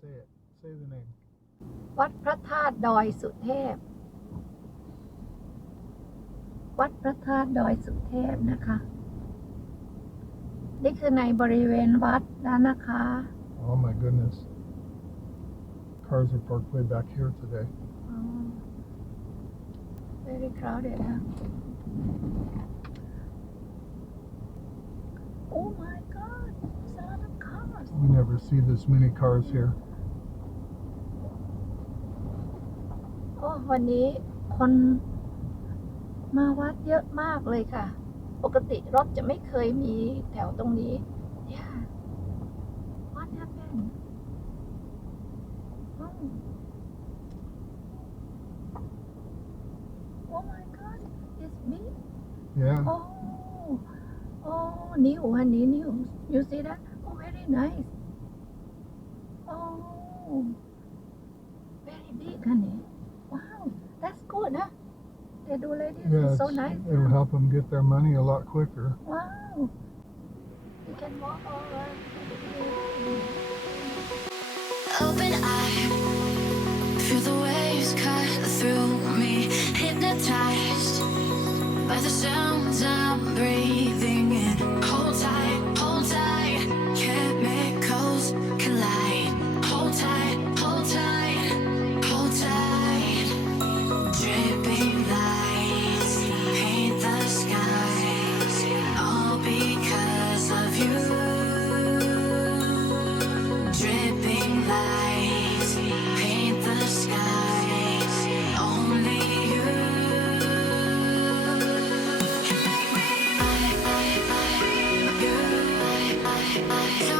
say it. Say the name. วัดพระธาตุดอยสุเทพ วัดพระธาตุดอยสุเทพนะคะ นี่คือในบริเวณวัดแล้วนะคะ Oh my goodness. Cars are parked way back here today. Very crowded, huh? Oh my God, there's a lot of cars. We never see this many cars here. โอ้วันนี้คนมาวัดเยอะมากเลยค่ะ ปกติรถจะไม่เคยมีแถวตรงนี้ Yeah. What happened? Oh my God, it's me. Yeah. Oh, new, honey, new. You see that? Oh, very nice. Oh, very big, honey. Wow, that's good, huh? They do like this. Yeah, It's so nice. it'll help them get their money a lot quicker. Wow. You can walk all around. Open eye, feel the waves cut through me, hypnotized by the sounds I'm breathing in. Hold tight, chemicals collide. Hold tight, hold tight, hold tight. Dripping lights paint the skies, all because of you. Dripping lights paint the skies, only you can make me so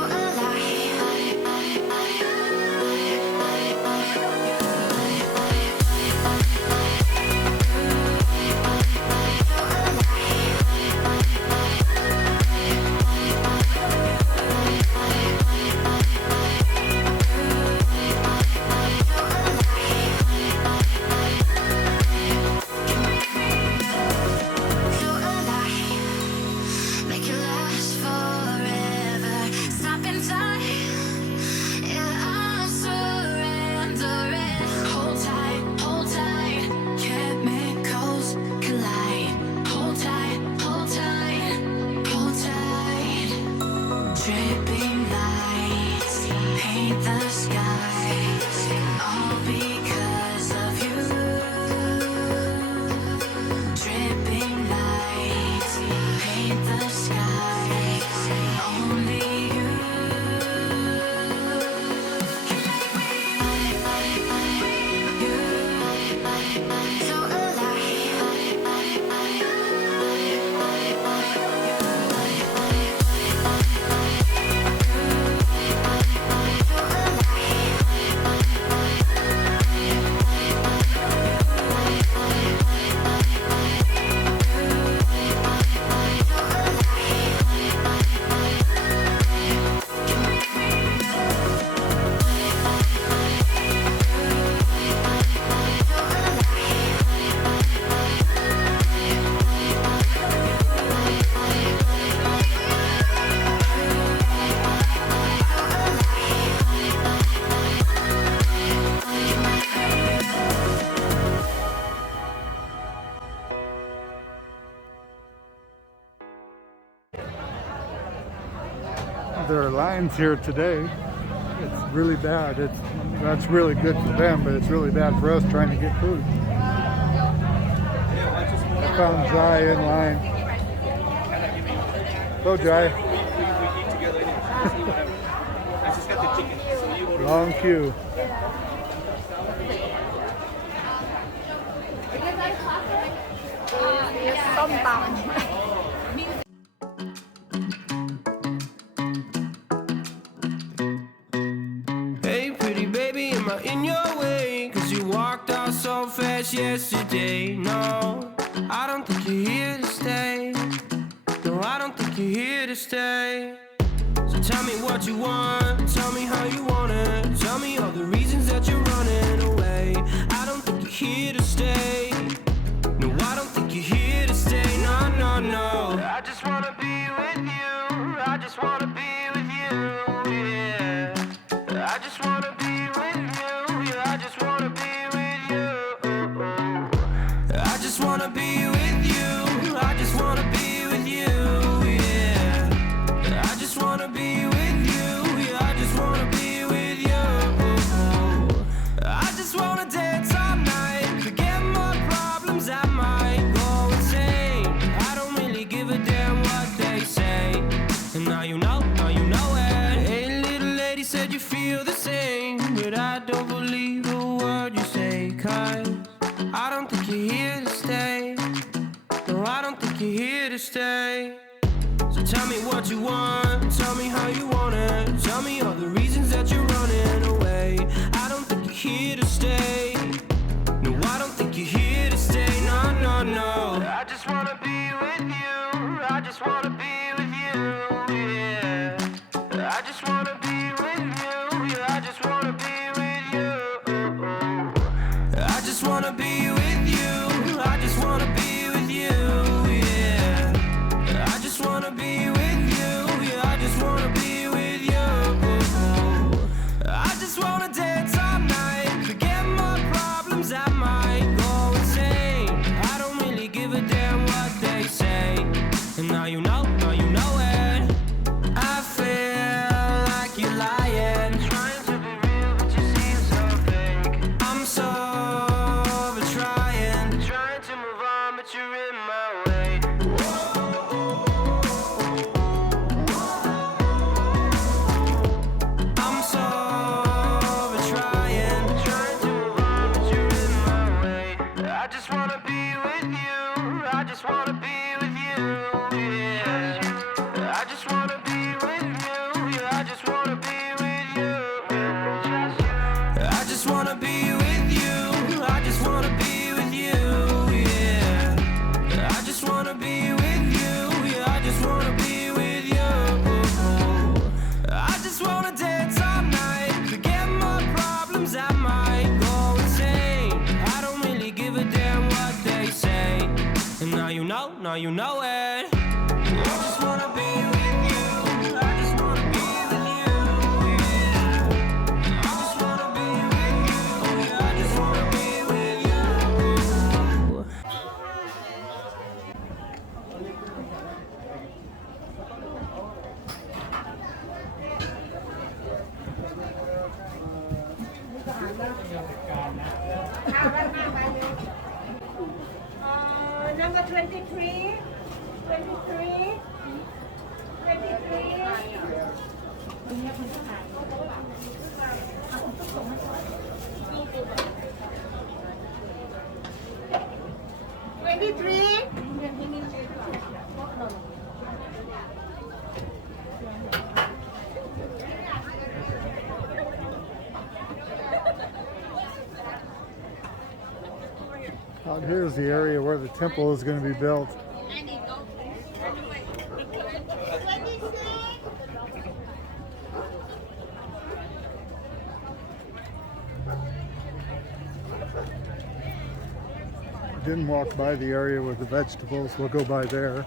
make it last forever. Stop in time. Yeah, I'm surrendering. Hold tight, chemicals collide. Hold tight, hold tight. Dripping lights paint the skies, all because of you. Dripping lights paint the skies, only you can make me so There are lines here today. It's really bad. That's really good for them, but it's really bad for us trying to get food. I found Jai in line. Go, Jai. Long queue. Hey pretty baby, am I in your way? Cause you walked out so fast yesterday. No, I don't think you're here to stay. No, I don't think you're here to stay. So tell me what you want, tell me how you want it. Tell me all the reasons that you're running away. I don't think you're here to stay. No, I don't think you're here to stay. No, no, no. I just wanna be with you. I just wanna be with you. Yeah, I just wanna be said you feel the same, but I don't believe a word you say, 'cause I don't think you're here to stay. No, I don't think you're here to stay. So tell me what you want, tell me how you want it, tell me all the reasons that you're running away. I don't think you're here to stay. No, I don't think you're here to stay. No, no, no. I just wanna be with you. I just wanna be with you. Yeah. I just wanna be with you. Yeah, I just wanna be with you. I just wanna be with you. I just wanna be with you. Yeah. I just wanna be with you. Yeah, I just wanna be with you. I just wanna dance all night, forget my problems, I might go insane. I don't really give a damn what they say. And now you know it. I feel like you're lying, trying to be real, but you seem so fake. I'm so over trying to move on, but you're in my way. I'm so over trying to move on, but you're in my way. I just wanna be with you. I just wanna be with you. Yeah. I just wanna be with you. Yeah, I just wanna be with you. I just wanna be with you. I just wanna be with you. Yeah. I just wanna be with you. Yeah, I just wanna be with you. I just wanna dance all night, forget my problems, I might go insane. I don't really give a damn what they say. And now you know it. I just wanna be with you. I just wanna be with you. Yeah. I just wanna be with you. Yeah, I just wanna be with you. Number 23, 23, 23. Out here is the area where the temple is going to be built. Didn't walk by the area with the vegetables. We'll go by there.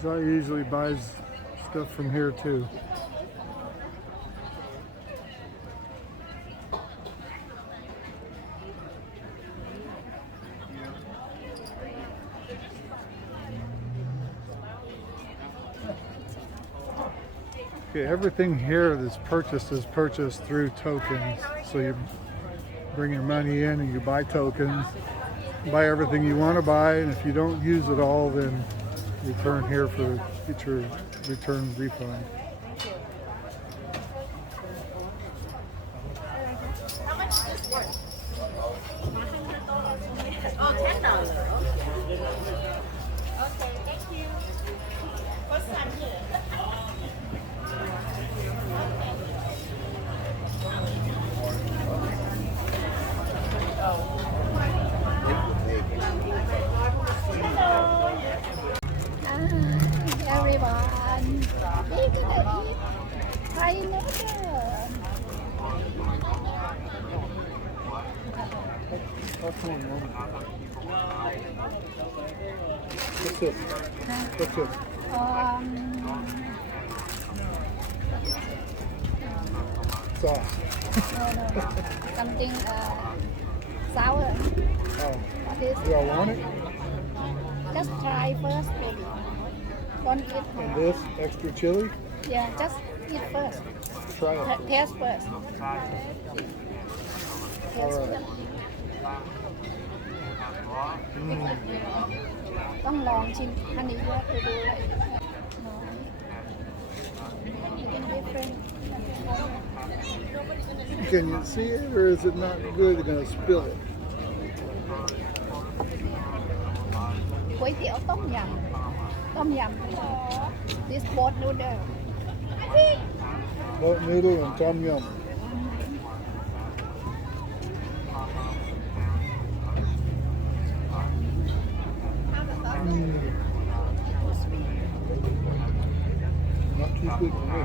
So I usually buys stuff from here too. Okay, everything here that's purchased is purchased through tokens. So you bring your money in and you buy tokens, buy everything you want to buy, and if you don't use it all, then return here for future return refund. Oh, $10. Okay, thank you. What's time here? Everyone, we're gonna eat Thai noodle. What's this? What's this? Sauce. No. Something sour. Oh, What is do I want it? Just try first, maybe. don't eat And hot. this extra chili. Yeah, just eat first. Try it. Taste first. All Taste right. first. อืม ต้องลองชิมอันนี้ว่าไปดูเลยน้อย different Can you see it, or is it not good? You're gonna spill it. ก๋วยเตี๋ยวต้มยำ this boat noodle Boat noodle and tom yum. Not too good for me.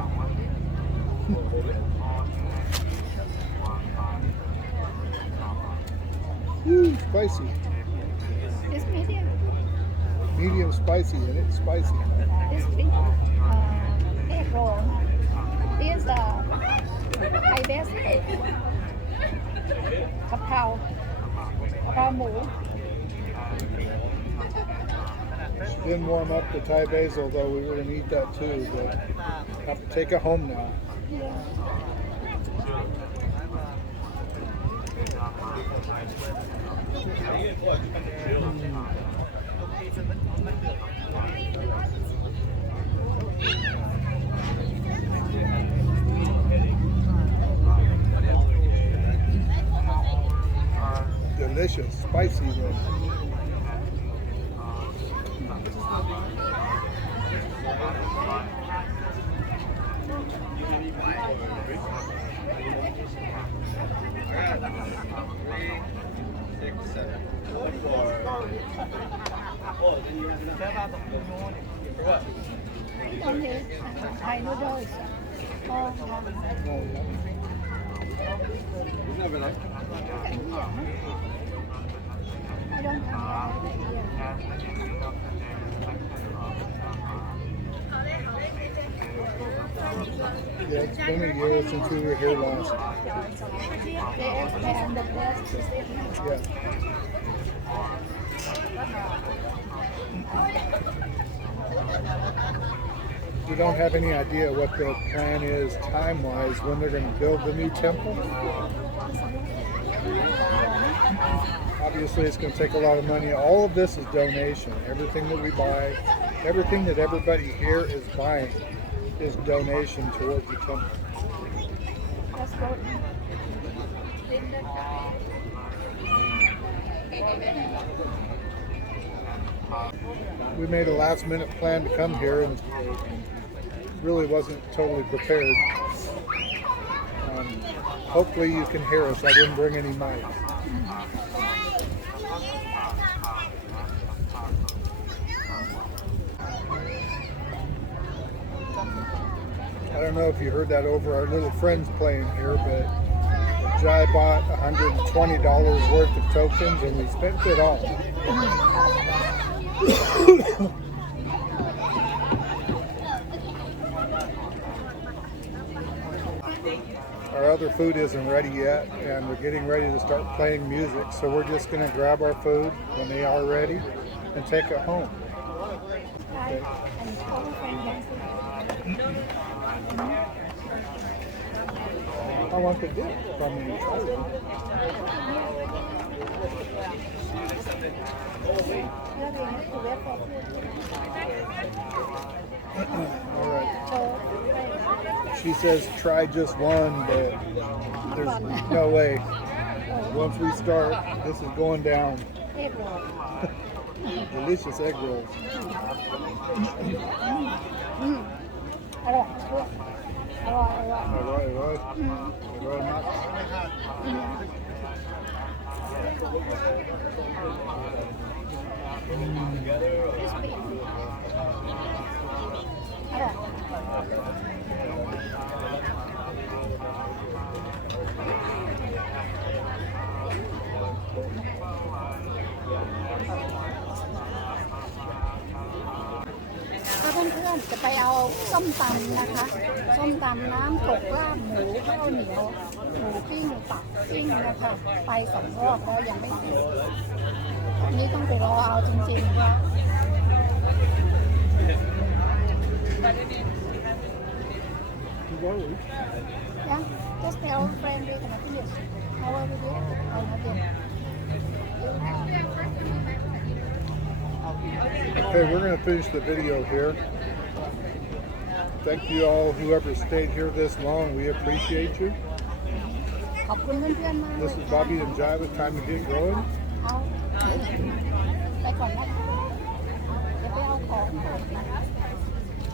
Woo, spicy. this medium Medium spicy, and it's spicy. this big egg roll this Thai best กะเพราหมู Didn't warm up the Thai basil, though. We were gonna eat that too, but have to take it home now. Delicious, spicy though. Don't eat Thai noodles all I don't have that here. Yeah, it's been a year since we were here last. They expand the best facilities. Yeah. We don't have any idea what the plan is time-wise when they're going to build the new temple. Obviously, it's going to take a lot of money. All of this is donation. Everything that we buy, everything that everybody here is buying is donation towards the temple. Let's go. We made a last-minute plan to come here and really wasn't totally prepared. Hopefully you can hear us. I didn't bring any mics. I don't know if you heard that over our little friends playing here, but Jai bought $120 worth of tokens and we spent it all. Our other food isn't ready yet, and we're getting ready to start playing music, so we're just going to grab our food when they are ready and take it home. And all friends. I want to dip from the All right. She says try just one, but there's no way. Once we start, this is going down. Egg roll. Delicious egg rolls. อร่อยด้วยอร่อยอร่อย Alright, alright. Alright, Matt. crispy อร่อยถ้าเพื่อนๆจะไปเอาส้มตำนะคะ ส้มตำน้ำตกลาบหมูข้าวเหนียวหมูปิ้งตับปิ้งนะคะไป2 รอบแล้วยังไม่ถึงอันนี้ต้องไปรอเอาจริงๆค่ะ slowly. Yeah, just tell friend we can finish. However, we Okay, we're going to finish the video here. Thank you all, whoever stayed here this long. We appreciate you. ขอบคุณเพื่อนๆมากเล This ย is Bobby and Jai with Time to Get Going. เอาไปก่อนนะคะเดี๋ยวไปเอาของ